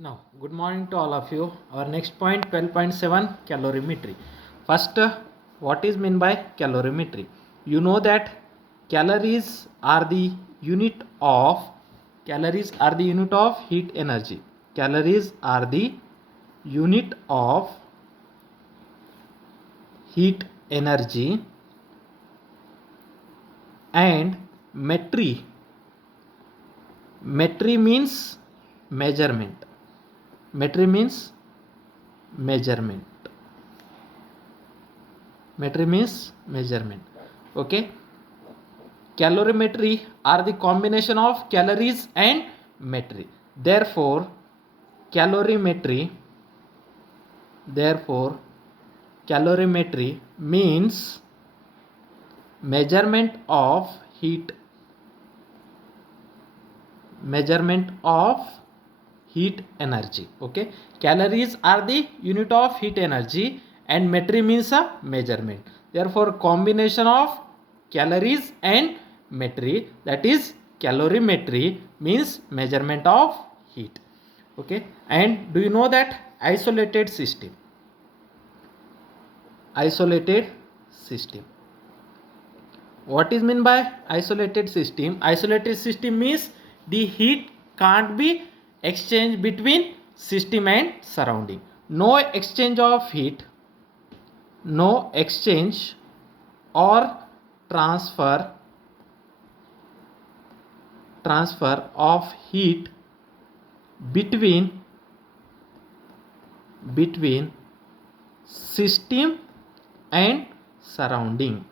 Now, good morning to all of you. Our next point 12.7 calorimetry. First, what is meant by calorimetry? You know that calories are the unit of heat energy. Calories are the unit of heat energy, and metry means measurement. Metry means measurement. Metry means measurement. Okay. Calorimetry are the combination of calories and metry. Therefore, calorimetry calorimetry means measurement of heat energy. Okay, calories are the unit of heat energy and metry means a measurement. Therefore, combination of calories and metry, that is calorimetry, means measurement of heat. Okay, and do you know that isolated system what is meant by isolated system? Isolated system means the heat can't be exchanged between system and surrounding. No exchange of heat, no exchange or transfer of heat between system and surrounding.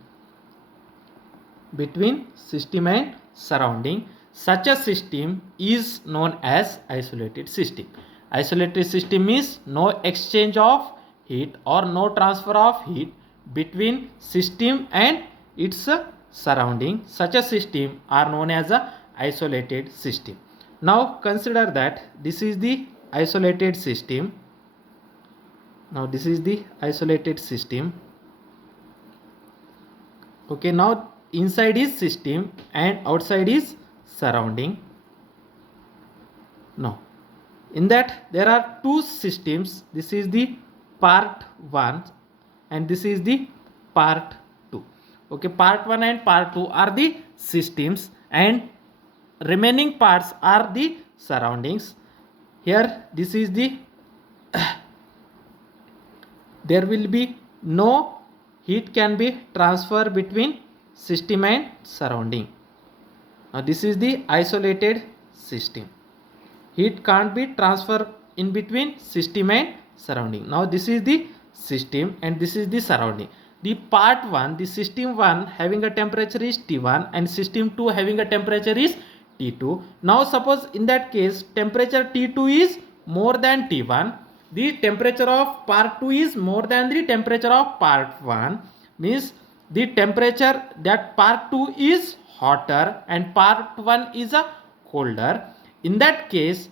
Such a system is known as isolated system. Isolated system means no exchange of heat or no transfer of heat between system and its surrounding. Such a system are known as a isolated system. Now consider that this is the isolated system. Okay, now inside is system and outside is surrounding. Now in that there are two systems. This is the part 1 and this is the part 2. Okay, part 1 and part 2 are the systems and remaining parts are the surroundings. Here this is the there will be no heat can be transferred between system and surrounding. Now this is the isolated system. Heat can't be transferred in between system and surrounding. Now this is the system and this is the surrounding. The part 1, the system 1 having a temperature is T1 and system 2 having a temperature is T2. Now suppose in that case temperature T2 is more than T1. The temperature of part 2 is more than the temperature of part 1, means the temperature that part 2 is hotter and part 1 is a colder. In that case,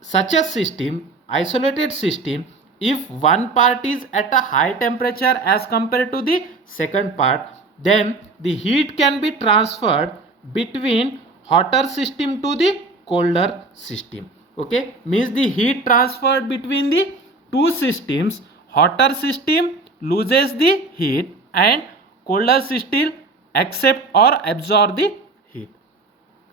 such a system, isolated system, if one part is at a high temperature as compared to the second part, then the heat can be transferred between hotter system to the colder system. Okay, means the heat transferred between the two systems. Hotter system loses the heat and colder system accept or absorb the heat.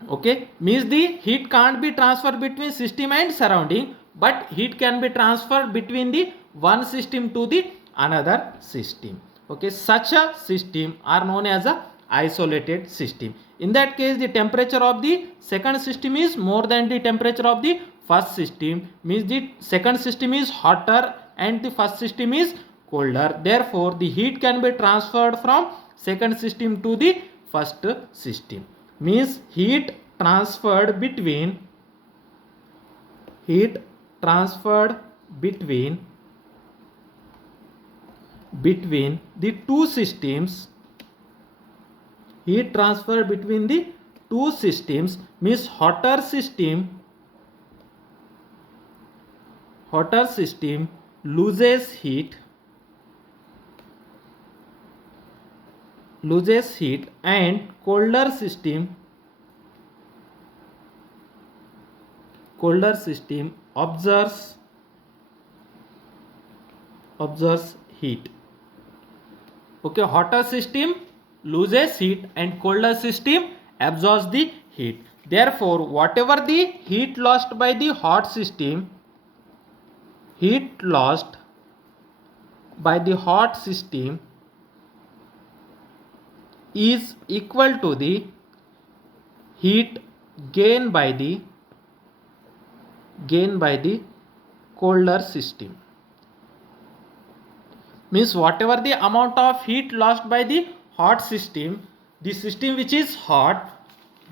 Okay, means the heat can't be transferred between system and surrounding, but heat can be transferred between the one system to the another system. Okay, such a system are known as a isolated system. In that case, the temperature of the second system is more than the temperature of the first system, means the second system is hotter and the first system is colder. Therefore, the heat can be transferred from second system to the first system, means heat transferred between the two systems. Heat transfer between the two systems means hotter system loses heat and colder system observes heat. Okay, hotter system loses heat and colder system absorbs the heat. Therefore, whatever the heat lost by the hot system, is equal to the heat gained by the colder system. Means whatever the amount of heat lost by the hot system, the system which is hot,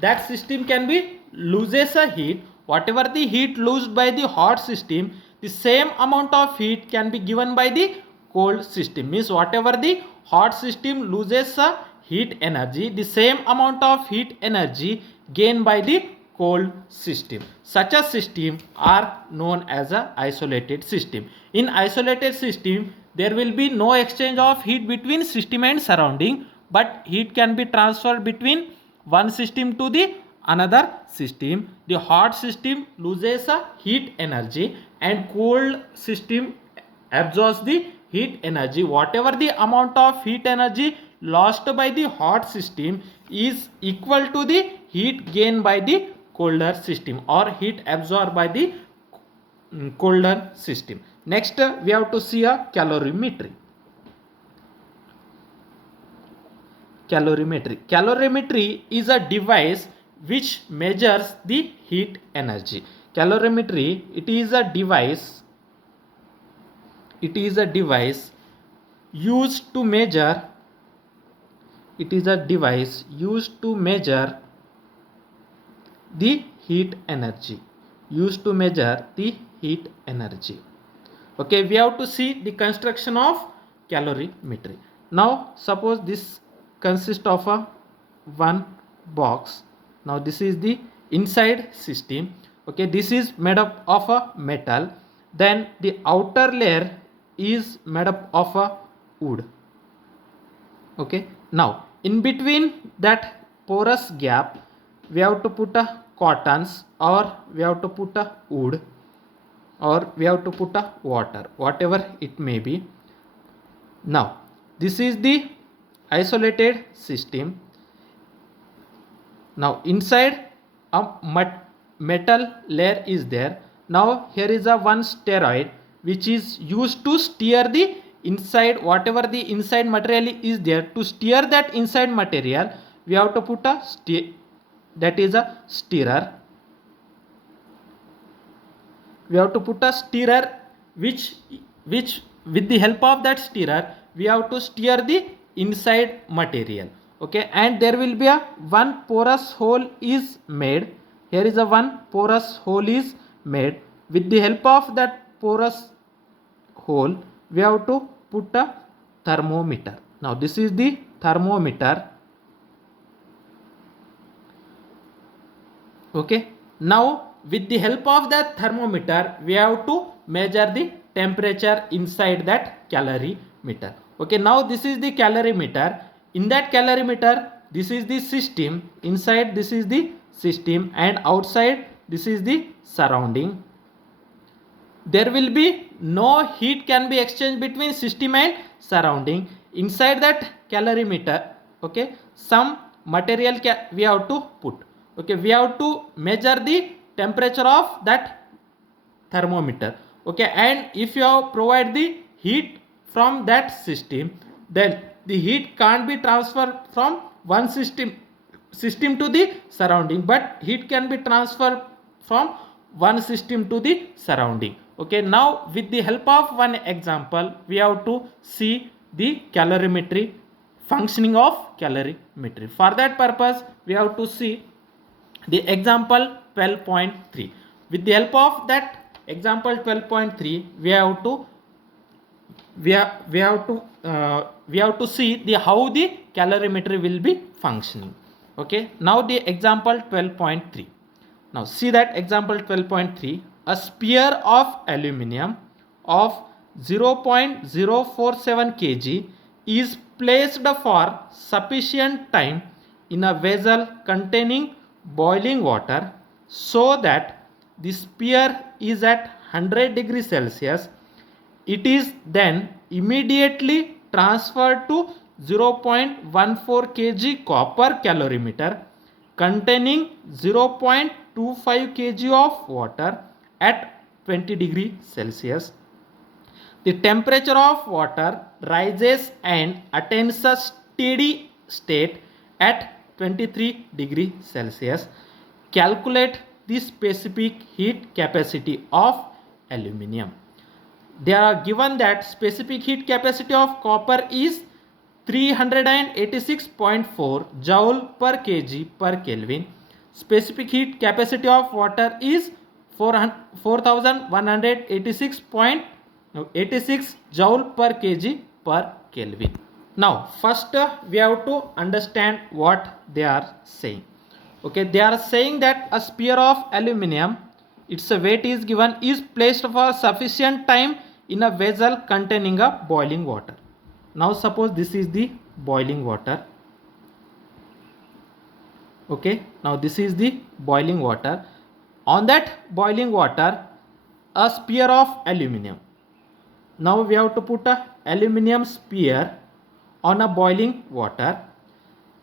that system can be loses a heat. Whatever the heat lost by the hot system, the same amount of heat can be given by the cold system. Means whatever the hot system loses a heat energy, the same amount of heat energy gained by the cold system. Such a system are known as a isolated system. In isolated system, there will be no exchange of heat between system and surrounding, but heat can be transferred between one system to the another system. The hot system loses a heat energy and cold system absorbs the heat energy. Whatever the amount of heat energy lost by the hot system is equal to the heat gained by the colder system, or heat absorbed by the colder system. Next, we have to see a calorimetry. Calorimetry is a device which measures the heat energy. Calorimetry, it is a device used to measure the heat energy. Okay, we have to see the construction of calorimetry. Now suppose this consists of a one box. Now this is the inside system. Okay, this is made up of a metal, then the outer layer is made up of a wood. Okay, now in between that porous gap we have to put a cottons, or we have to put a wood, or we have to put a water, whatever it may be. Now this is the isolated system. Now inside a metal layer is there. Now here is a one steroid which is used to steer the inside, whatever the inside material is there. To steer that inside material, we have to put a that is a stirrer. We have to put a stirrer which with the help of that stirrer we have to steer the inside material. Okay, and there will be a one porous hole is made. Here is a one porous hole is made. With the help of that porous hole we have to put a thermometer. Now this is the thermometer. Okay, now with the help of that thermometer we have to measure the temperature inside that calorimeter. Okay, now this is the calorimeter. In that calorimeter, this is the system. Inside this is the system, and outside this is the surrounding. There will be no heat can be exchanged between system and surrounding. Inside that calorimeter, okay, some material we have to put. Okay, we have to measure the temperature of that thermometer. Okay, and if you have provide the heat from that system, then the heat can't be transferred from one system to the surrounding, but heat can be transferred from one system to the surrounding. Okay, now with the help of one example we have to see the calorimetry, functioning of calorimetry. For that purpose we have to see the example 12.3. With the help of that example 12.3 we have to see the how the calorimetry will be functioning. Okay, now the example 12.3. Now see that example 12.3. A sphere of aluminium of 0.047 kg is placed for sufficient time in a vessel containing boiling water so that the sphere is at 100 degrees Celsius, it is then immediately transferred to 0.14 kg copper calorimeter containing 0.25 kg of water at 20 degrees Celsius. The temperature of water rises and attains a steady state at 23 degrees Celsius. Calculate the specific heat capacity of aluminium. They are given that specific heat capacity of copper is 386.4 joule per kg per Kelvin. Specific heat capacity of water is 4186 joule per kg per Kelvin. Now first we have to understand what they are saying. Okay, they are saying that a sphere of aluminium, its weight is given, is placed for sufficient time in a vessel containing a boiling water. Now suppose this is the boiling water. Okay, now this is the boiling water. On that boiling water, a sphere of aluminium. Now we have to put a aluminium sphere on a boiling water.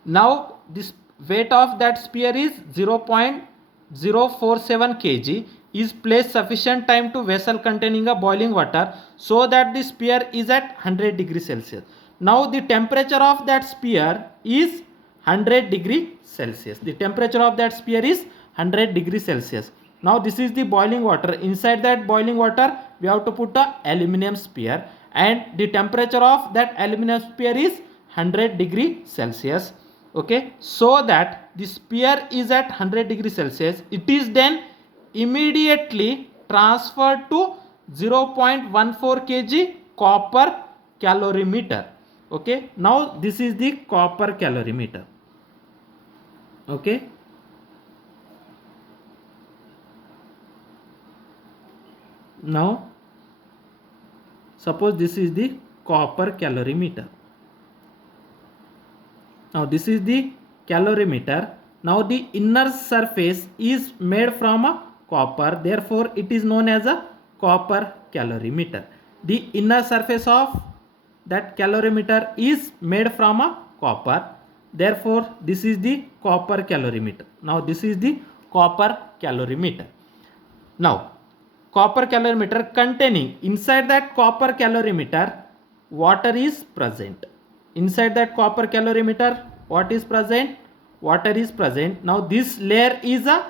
Now this weight of that sphere is 0.047 kg is placed sufficient time to vessel containing a boiling water so that the sphere is at 100 degrees Celsius. Now the temperature of that sphere is 100 degrees Celsius. The temperature of that sphere is 100 degrees Celsius. Now this is the boiling water. Inside that boiling water we have to put a aluminium sphere and the temperature of that aluminium sphere is 100 degrees Celsius. Okay, so that the sphere is at 100 degrees Celsius, it is then immediately transferred to 0.14 kg copper calorimeter. Okay, now this is the copper calorimeter. Okay, now suppose this is the copper calorimeter. Now this is the calorimeter. Now the inner surface is made from a copper, therefore it is known as a copper calorimeter. The inner surface of that calorimeter is made from a copper, therefore this is the copper calorimeter. Now this is the copper calorimeter. Now copper calorimeter containing, inside that copper calorimeter water is present. Inside that copper calorimeter what is present? Water is present. Now this layer is a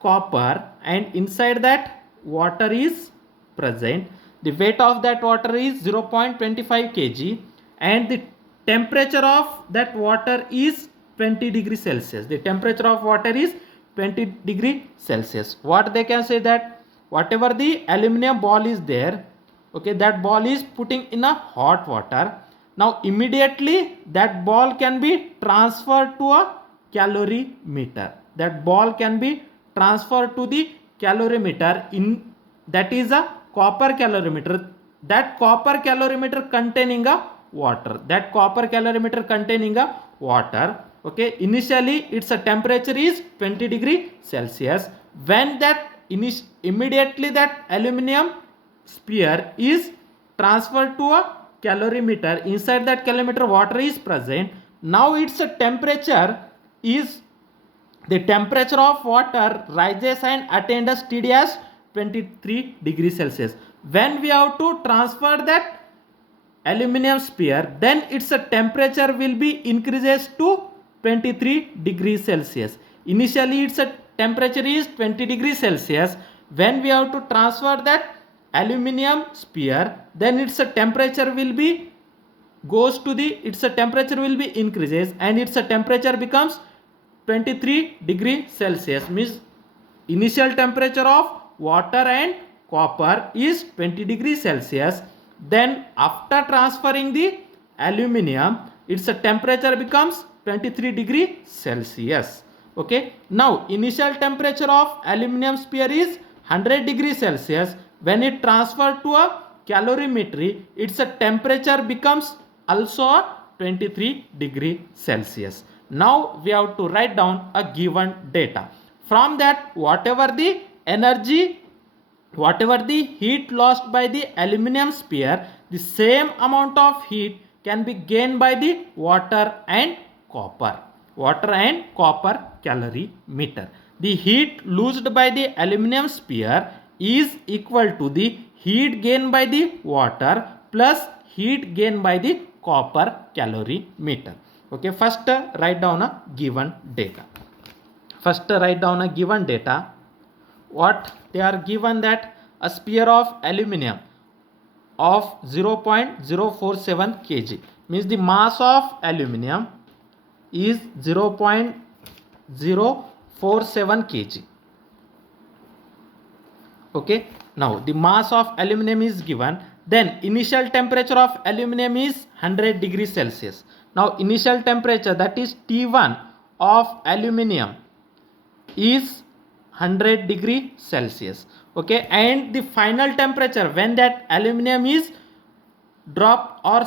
copper and inside that water is present. The weight of that water is 0.25 kg and the temperature of that water is 20 degrees Celsius. The temperature of water is 20 degrees Celsius. What they can say that whatever the aluminium ball is there, okay, that ball is putting in a hot water. Now immediately that ball can be transferred to a calorimeter. That ball can be transferred to the calorimeter, in that is a copper calorimeter. That copper calorimeter containing a water. That copper calorimeter containing a water. Okay, initially its a temperature is 20 degrees Celsius. When that immediately that aluminium sphere is transferred to a calorimeter, inside that calorimeter water is present. Now its temperature is, the temperature of water rises and attains a steady as 23 degrees Celsius. When we have to transfer that aluminium sphere, then its temperature will be increases to 23 degrees Celsius. Initially its temperature is 20 degrees Celsius. When we have to transfer that aluminium sphere, then its temperature will be goes to the, its temperature will be increases and its temperature becomes 23 degrees Celsius. Means initial temperature of water and copper is 20 degrees Celsius. Then after transferring the aluminium, its temperature becomes 23 degrees Celsius. Okay, now initial temperature of aluminium sphere is 100 degrees Celsius. When it transferred to a calorimetry, its temperature becomes also 23 degrees Celsius. Now we have to write down a given data. From that, whatever the energy whatever the heat lost by the aluminum sphere, the same amount of heat can be gained by the water and copper calorimeter. The heat lost by the aluminum sphere is equal to the heat gained by the water plus heat gained by the copper calorimeter. Okay, first write down a given data. What they are given, that a sphere of aluminum of 0.047 kg, means the mass of aluminum is 0.047 kg. Okay, now the mass of aluminum is given, then initial temperature of aluminum is 100 degrees Celsius. Now initial temperature, that is T1 of aluminum, is 100 degree Celsius. Okay, and the final temperature when that aluminum is dropped or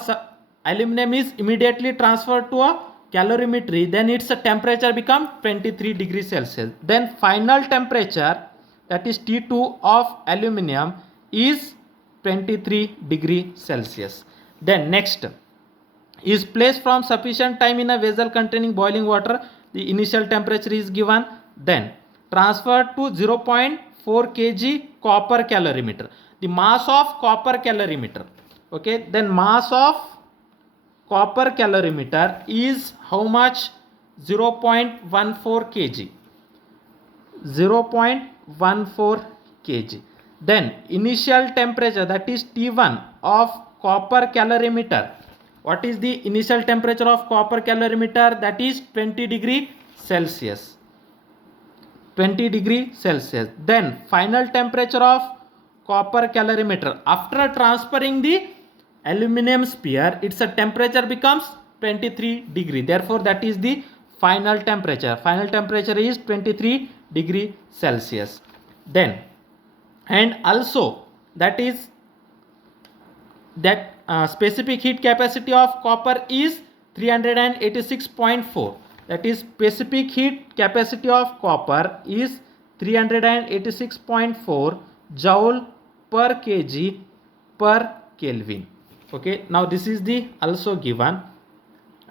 aluminum is immediately transferred to a calorimetry, then its temperature become 23 degrees Celsius. Then final temperature, that is T2 of aluminum, is 23 degree Celsius. Then next is placed from sufficient time in a vessel containing boiling water. The initial temperature is given, then transferred to 0.4 kg copper calorimeter. The mass of copper calorimeter, okay, then mass of copper calorimeter is how much? 0.14 kg. 0.14 kg. Then initial temperature, that is T1 of copper calorimeter. What is the initial temperature of copper calorimeter? That is 20 degree Celsius. 20 degree Celsius. Then final temperature of copper calorimeter after transferring the aluminum sphere, its temperature becomes 23 degree. Therefore that is the final temperature. Final temperature is 23 degree Celsius. Then and also that is that specific heat capacity of copper is 386.4. that is specific heat capacity of copper is 386.4 joule per kg per Kelvin. Okay, now this is the also given.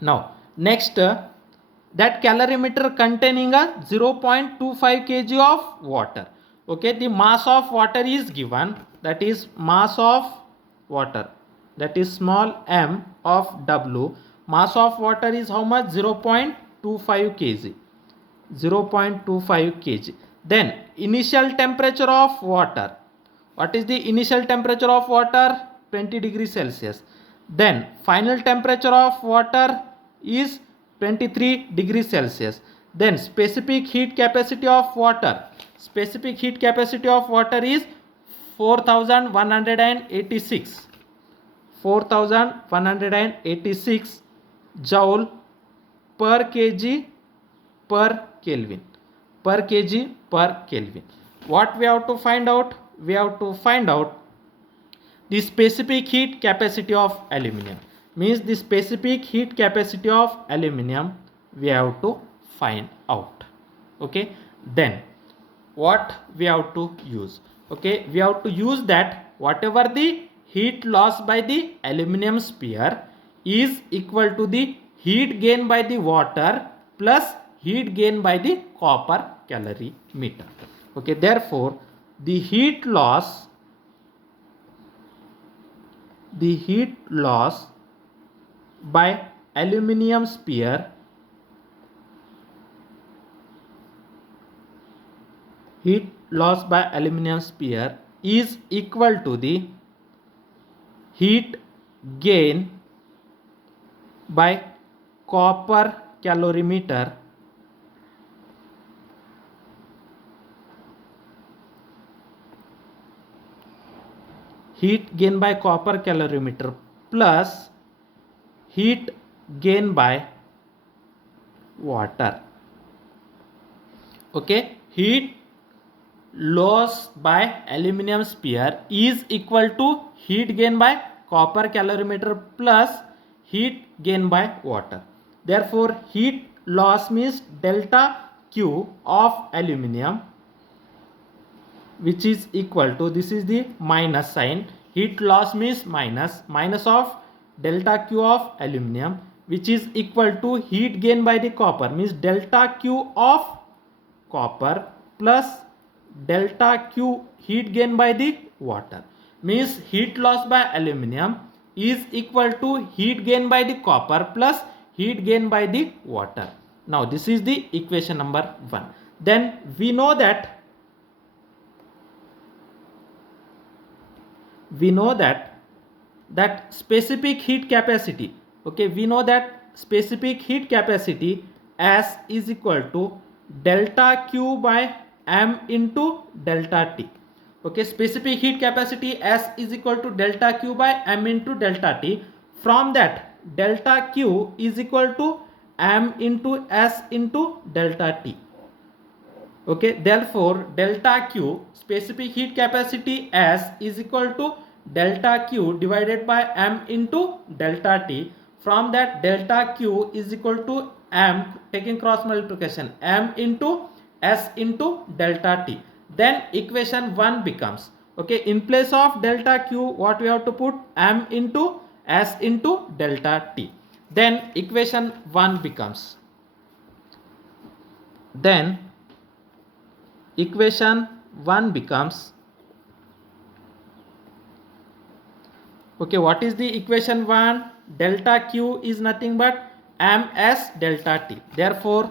Now next that calorimeter containing a 0.25 kg of water. Okay, the mass of water is given, that is mass of water, that is small m of W. Mass of water is how much? 0.25 kg. 0.25 kg. Then initial temperature of water. What is the initial temperature of water? 20 degrees Celsius. Then final temperature of water is 23 degrees Celsius. Then specific heat capacity of water. Specific heat capacity of water is 4186. 4186 joule per kg per Kelvin. Per kg per Kelvin. What we have to find out? We have to find out the specific heat capacity of aluminum. Means the specific heat capacity of aluminum we have to find out. Okay, then what we have to use? Okay, we have to use that whatever the heat lost by the aluminum sphere is equal to the heat gained by the water plus heat gained by the copper calorimeter. Okay, therefore the heat loss by aluminum sphere is equal to the heat gain by copper calorimeter plus heat gain by water. Okay, heat loss by aluminum sphere is equal to heat gain by copper calorimeter plus heat gain by water. Therefore heat loss means delta Q of aluminum which is equal to, this is the minus sign, heat loss means minus of delta Q of aluminum, which is equal to heat gain by the copper, means delta Q of copper plus delta Q heat gain by the water, means heat loss by aluminum is equal to heat gain by the copper plus heat gain by the water. Now this is the equation number 1. Then we know that specific heat capacity, okay, we know that specific heat capacity S is equal to delta Q by M into delta T. Okay, specific heat capacity S is equal to delta Q by M into delta T. From that, delta Q is equal to M into S into delta T. Okay, therefore delta Q, specific heat capacity S is equal to delta Q divided by M into delta T. From that, delta Q is equal to M, taking cross multiplication, M into S into delta T. Then equation 1 becomes, okay, in place of delta Q, what we have to put? M into S into delta T. Then equation 1 becomes, then equation 1 becomes, okay, what is the equation 1? Delta Q is nothing but ms delta T. Therefore,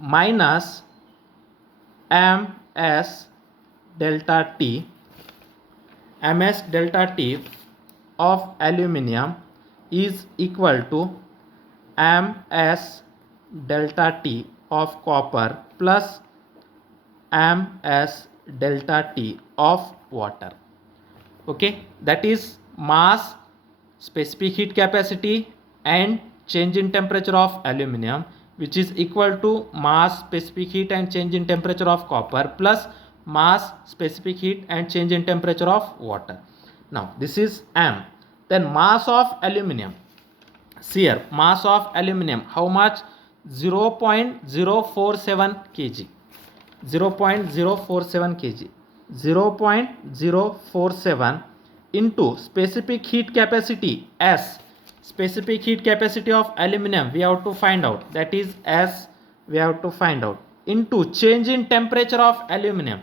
minus ms delta T, ms delta T of aluminum is equal to ms delta T of copper plus ms delta T of water. Okay, that is mass, specific heat capacity and change in temperature of aluminum, which is equal to mass, specific heat and change in temperature of copper plus mass, specific heat and change in temperature of water. Now this is M. Then mass of aluminum, see here, mass of aluminum, how much? 0.047 kg, 0.047 kg, 0.047 into specific heat capacity S, specific heat capacity of aluminum we have to find out, that is S we have to find out, into change in temperature of aluminum,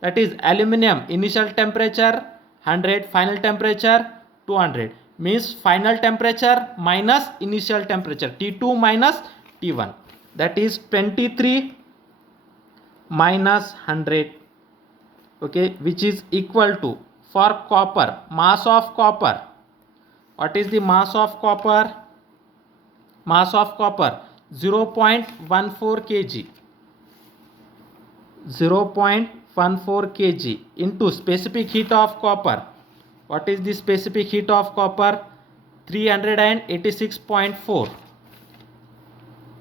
that is aluminum initial temperature 100, final temperature 200, means final temperature minus initial temperature T2 minus T1, that is 23 minus 100, okay, which is equal to, for copper, mass of copper, what is the mass of copper? Mass of copper 0.14 kg, 0.14 kg into specific heat of copper, what is the specific heat of copper? 386.4,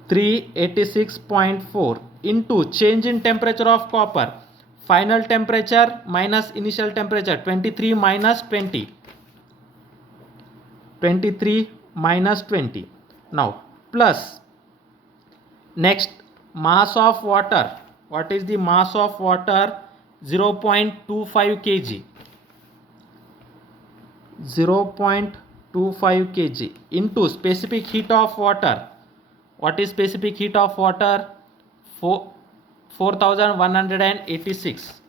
386.4 into change in temperature of copper, final temperature minus initial temperature 23 minus 20, 23 minus 20. Now plus next mass of water, what is the mass of water? 0.25 kg, 0.25 kg into specific heat of water, what is specific heat of water? 4186,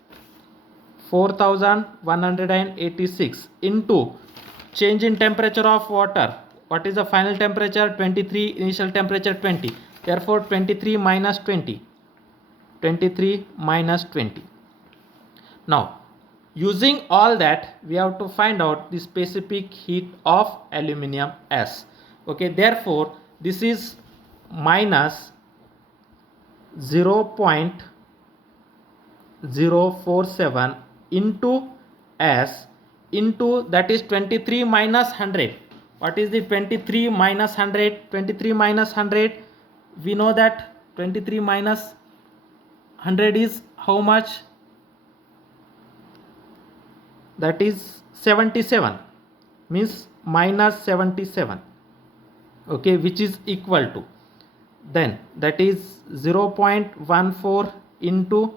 4186 into change in temperature of water, what is the final temperature? 23, initial temperature 20, therefore 23 minus 20, 23 minus 20. Now using all that, we have to find out the specific heat of aluminum S. Okay, therefore this is minus 0.047 into S into, that is 23 minus 100. What is the 23 minus 100? 23 minus 100, we know that 23 minus 100 is how much? That is 77, means minus 77, okay, which is equal to, then that is 0.14 into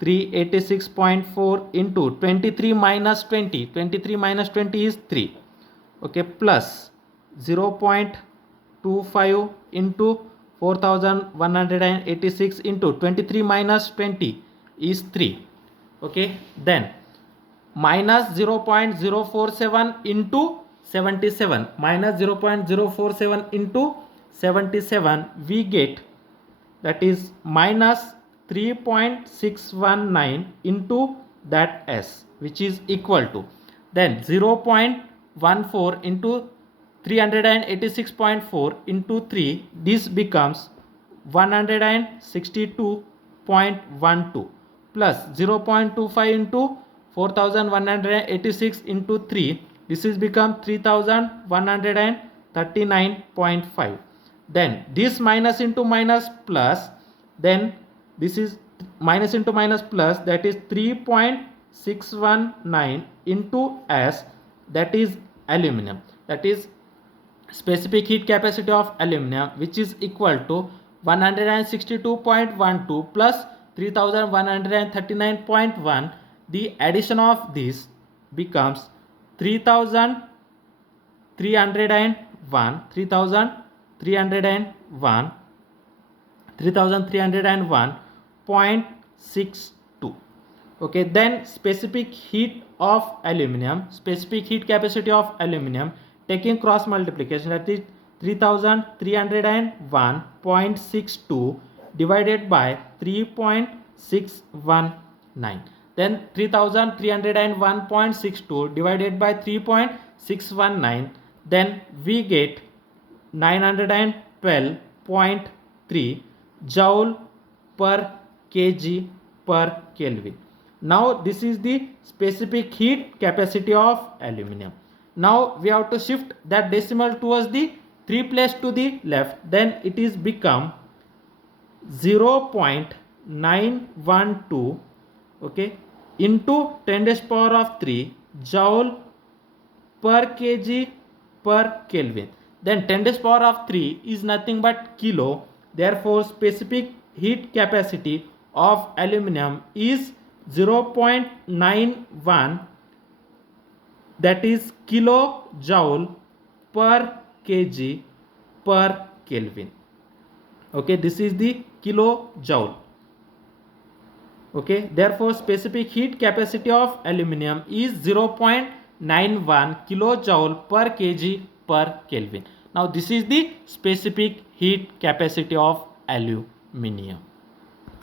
386.4 into 23 minus 20. 23 minus 20 is 3. Okay, plus 0.25 into 4186 into 23 minus 20 is 3. Okay, then minus 0.047 into 77. Minus 0.047 into 77 we get, that is minus 3.619 into that s, which is equal to, then 0.14 into 386.4 into 3, this becomes 162.12 plus 0.25 into 4186 into 3, this is become 3139.5. then this minus into minus plus, then this is minus into minus plus, that is 3.619 into s, that is aluminum, that is specific heat capacity of aluminum, which is equal to 162.12 plus 3139.1. the addition of this becomes 3301.62. okay, then specific heat of aluminum, specific heat capacity of aluminum, taking cross multiplication, that is 3301.62 divided by 3.619. then 3301.62 divided by 3.619, then we get 912.3 joule per kg per Kelvin. Now this is the specific heat capacity of aluminum. Now we have to shift that decimal towards the 3 place to the left, then it is become 0.912, okay, into 10 raised to power of 3 joule per kg per Kelvin. Then 10 raised to power of 3 is nothing but kilo. Therefore specific heat capacity of aluminum is 0.91, that is kilojoule per kg per Kelvin. okay, this is the kilojoule. okay, therefore specific heat capacity of aluminum is 0.91 kilojoule per kg per Kelvin. Now this is the specific heat capacity of aluminum.